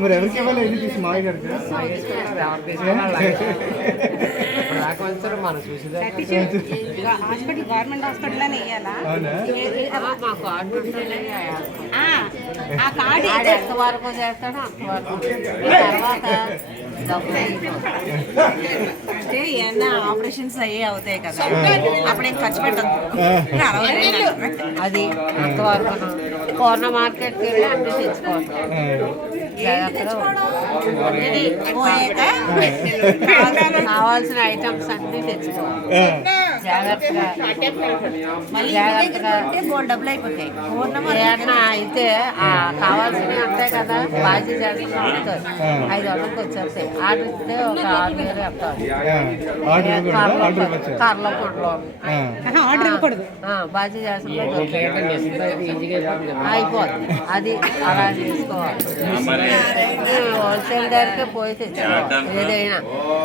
మరి ఎవరికి ఇవ్వాలి ఇది తీసి మావి గారికి హాస్పిటల్ గవర్నమెంట్ హాస్పిటల్ అని వేయాలా ఆ కార్డు ఎంతవరకు చేస్తాడో అంతవరకు తర్వాత అంటే ఏమన్నా ఆపరేషన్స్ అయ్యే అవుతాయి కదా అప్పుడేం ఖర్చు పెట్టద్దు అది అంతవరకు పూర్ణ మార్కెట్కి వెళ్ళి అన్ని తెచ్చుకోవాలి కావాల్సిన ఐటమ్స్ అన్ని తెచ్చుకోవాలి జాగ్రత్తగా డబ్బులు అయిపోతాయి ఏమన్నా అయితే కావాల్సినవి ఉంటాయి కదా బాజీ చేస్తాం 500కి వచ్చేస్తాయి ఆర్డర్ ఇస్తే ఒక 6,000 కర్రలో కొండలో ఆర్డర్ ఇవ్వకూడదు బాజీ చేస్తుంటే అయిపోతుంది అది అలా చేసుకోవాలి హోల్సేల్ దగ్గరికి పోయి తెచ్చుకోవాలి ఏదైనా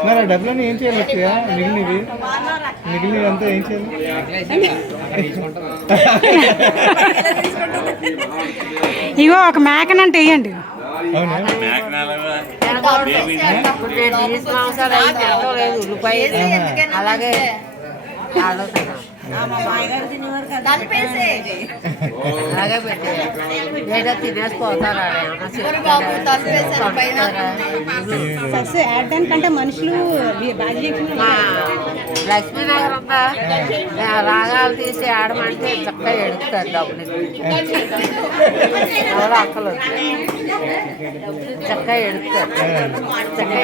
మరి ఆ డబ్బులన్నీ ఏం చేయాలి మిగిలినవి అంతా ఏం చేయాలి ఇగో ఒక మేకనంటే వేయండి ఉల్లిపాయ అలాగే అలాగే పెట్టి ఏదో తినేసిపోతారు కంటే మనుషులు లక్ష్మీనగర్ ఉందా రాగాలు తీసి ఆడమంటే చక్కగా ఎడుగుతారు డబ్బులు ఎవరో అక్కలు చక్కగా ఎడుగుతారు చక్కగా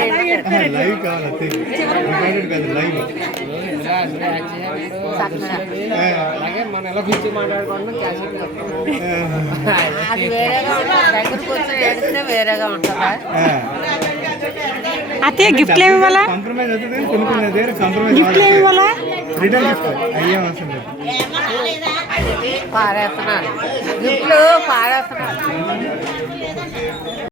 అలాగే మనం ఎలా పిచ్చి మాట్లాడుకోవడం అది వేరేగా ఉంటుంది దగ్గరకు వచ్చి ఎడితే వేరేగా ఉంటుందా అతే గిఫ్ట్లు ఏమి ఇవ్వాలా గిఫ్ట్లు ఏమి ఇవ్వాలా పారేస్తున్నారు గిఫ్ట్లు పారేస్తున్నారు